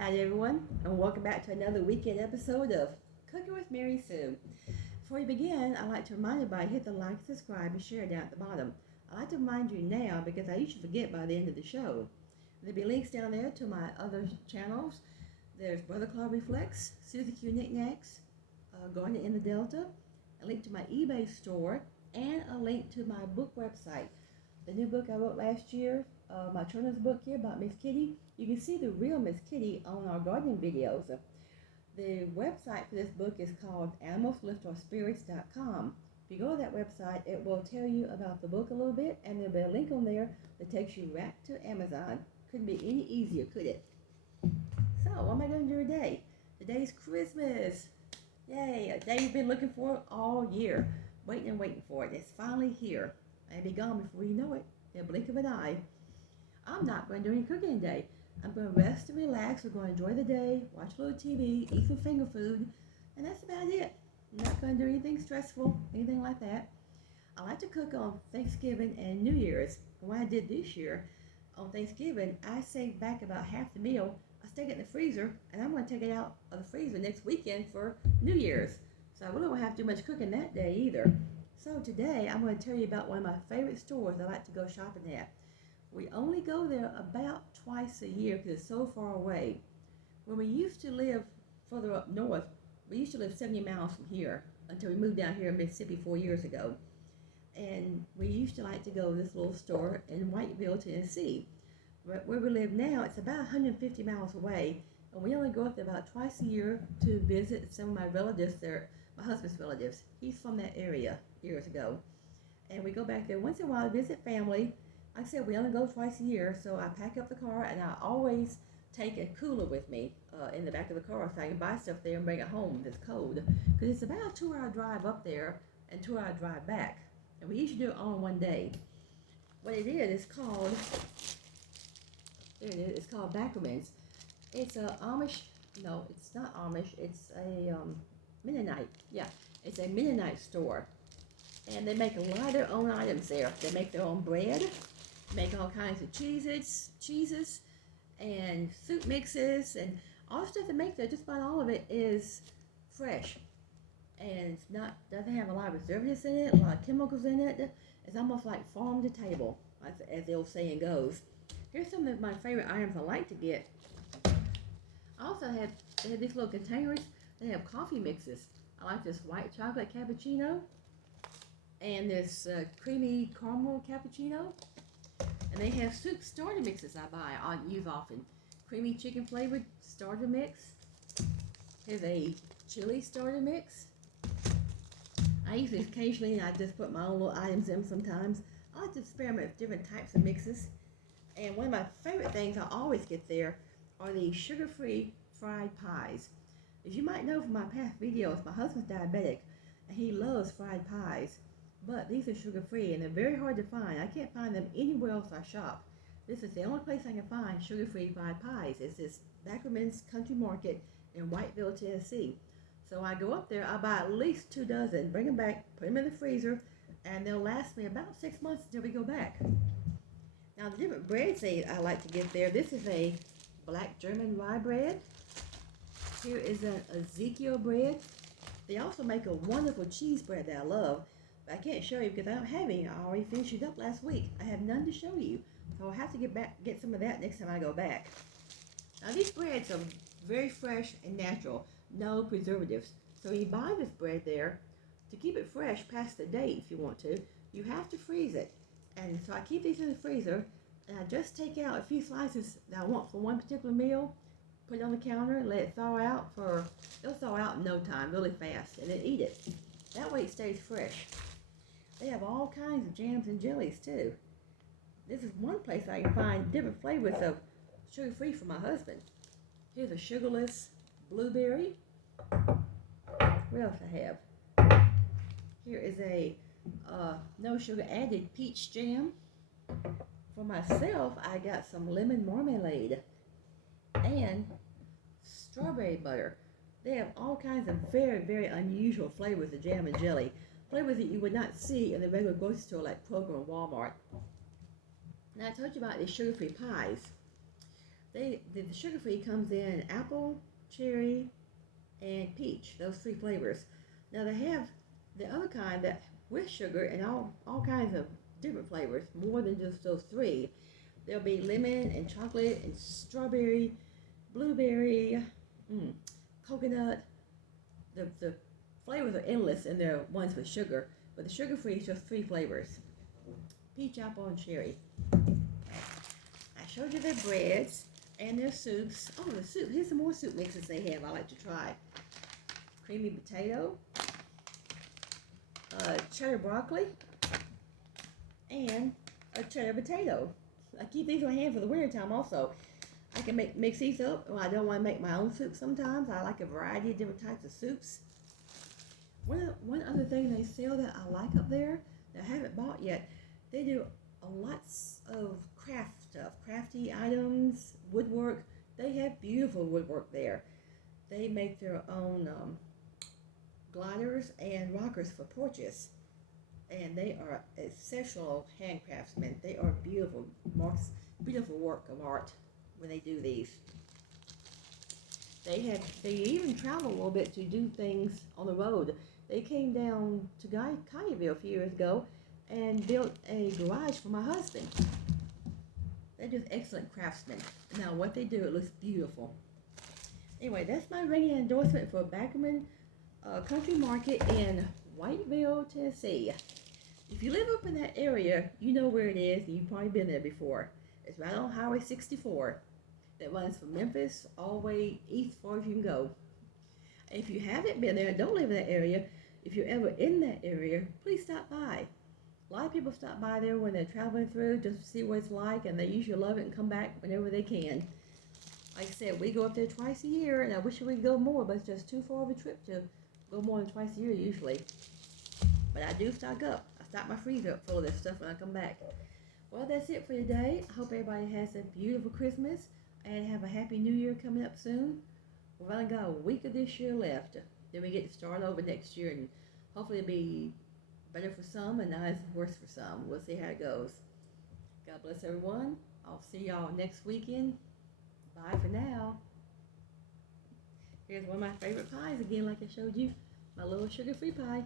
Hi everyone, and welcome back to another weekend episode of Cooking with Mary Sue. Before we begin, I'd like to remind everybody hit the like, subscribe, and share down at the bottom. I'd like to remind you now because I usually forget by the end of the show. There'll be links down there to my other channels. There's Brother.CLAUDE Reflects, SUZYQKNICKNACKS, Garden in the Delta, a link to my eBay store, and a link to my book website. The new book I wrote last year, my children's book here about Miss Kitty. You can see the real Miss Kitty on our gardening videos. The website for this book is called animalsliftourspirits.com. If you go to that website, it will tell you about the book a little bit, and there'll be a link on there that takes you right to Amazon. Couldn't be any easier, could it? So, what am I going to do today? Today's Christmas. Yay, a day you've been looking for all year. Waiting and waiting for it. It's finally here. I'll be gone before you know it, in a blink of an eye. I'm not going to do any cooking today. I'm going to rest and relax. We're going to enjoy the day, watch a little TV, eat some finger food, and that's about it. I'm not going to do anything stressful, anything like that. I like to cook on Thanksgiving and New Year's. And what I did this year, on Thanksgiving, I saved back about half the meal. I stuck it in the freezer, and I'm going to take it out of the freezer next weekend for New Year's. So I really won't have to do much cooking that day either. So today, I'm going to tell you about one of my favorite stores I like to go shopping at. We only go there about twice a year because it's so far away. When we used to live further up north, we used to live 70 miles from here until we moved down here in Mississippi 4 years ago. And we used to like to go to this little store in Whiteville, Tennessee. But where we live now, it's about 150 miles away, and we only go up there about twice a year to visit some of my relatives there, my husband's relatives. He's from that area years ago. And we go back there once in a while to visit family. Like I said, we only go twice a year, so I pack up the car, and I always take a cooler with me in the back of the car so I can buy stuff there and bring it home if it's cold. Because it's about a 2-hour drive up there and 2-hour drive back. And we usually do it all in one day. What it is called, there it is, it's called Backerman'S. It's a Amish, no, it's not Amish, it's a Mennonite. Yeah, it's a Mennonite store. And they make a lot of their own items there. They make their own bread, make all kinds of cheeses, and soup mixes, and all the stuff they make there, just about all of it is fresh. And it's not, doesn't have a lot of preservatives in it, a lot of chemicals in it. It's almost like farm to table, as the old saying goes. Here's some of my favorite items I like to get. I also have, they have these little containers. They have coffee mixes. I like this white chocolate cappuccino and this creamy caramel cappuccino. And they have soup starter mixes I use often. Creamy chicken flavored starter mix. Here's a chili starter mix. I use it occasionally, and I just put my own little items in sometimes. I like to experiment with different types of mixes. And one of my favorite things I always get there are the sugar-free fried pies. As you might know from my past videos, my husband's diabetic, and he loves fried pies. But these are sugar-free, and they're very hard to find. I can't find them anywhere else I shop. This is the only place I can find sugar-free fried pies. It's this Backerman'S Country Market in Whiteville, Tennessee. So I go up there, I buy at least 2 dozen, bring them back, put them in the freezer, and they'll last me about 6 months until we go back. Now, the different breads I like to get there, this is a black German rye bread. Here is an Ezekiel bread. They also make a wonderful cheese bread that I love. But I can't show you because I don't have any. I already finished it up last week. I have none to show you. So I'll have to get some of that next time I go back. Now, these breads are very fresh and natural. No preservatives. So you buy this bread there, to keep it fresh past the date if you want to, you have to freeze it. And so I keep these in the freezer, and I just take out a few slices that I want for one particular meal, put it on the counter, let it thaw out it'll thaw out in no time, really fast, and then eat it. That way it stays fresh. They have all kinds of jams and jellies too. This is one place I can find different flavors of sugar-free for my husband. Here's a sugarless blueberry. What else I have? Here is a no sugar added peach jam. For myself, I got some lemon marmalade and strawberry butter. They have all kinds of very, very unusual flavors of jam and jelly. Flavors that you would not see in the regular grocery store like Kroger and Walmart. Now, I told you about these sugar-free pies. The sugar-free comes in apple, cherry, and peach. Those three flavors. Now they have the other kind that with sugar and all kinds of different flavors, more than just those three. There'll be lemon and chocolate and strawberry, blueberry, coconut. The flavors are endless in their ones with sugar, but the sugar-free is just three flavors: peach, apple, and cherry. I showed you their breads and their soups. Oh, the soup. Here's some more soup mixes they have I like to try. Creamy potato, cheddar broccoli, and a cheddar potato. I keep these on hand for the winter time also. I can mix these up when I don't want to make my own soup sometimes. I like a variety of different types of soups. One other thing they sell that I like up there that I haven't bought yet, they do lots of craft stuff, crafty items, woodwork. They have beautiful woodwork there. They make their own gliders and rockers for porches, and they are exceptional handcraftsmen. They are beautiful work of art when they do these. They even travel a little bit to do things on the road. They came down to Collierville a few years ago and built a garage for my husband. They're just excellent craftsmen. Now what they do, it looks beautiful. Anyway, that's my ringing endorsement for Backerman Country Market in Whiteville, Tennessee. If you live up in that area, you know where it is, and you've probably been there before. It's right on Highway 64 that runs from Memphis all the way east as far as you can go. If you haven't been there and don't live in that area, if you're ever in that area, please stop by. A lot of people stop by there when they're traveling through just to see what it's like, and they usually love it and come back whenever they can. Like I said, we go up there twice a year, and I wish we could go more, but it's just too far of a trip to go more than twice a year usually. But I do stock up. I stock my freezer up full of this stuff when I come back. Well, that's it for today. I hope everybody has a beautiful Christmas and have a happy New Year coming up soon. We've only got a week of this year left. Then we get to start over next year, and hopefully it'll be better for some and not as worse for some. We'll see how it goes. God bless everyone. I'll see y'all next weekend. Bye for now. Here's one of my favorite pies again, like I showed you. My little sugar-free pie.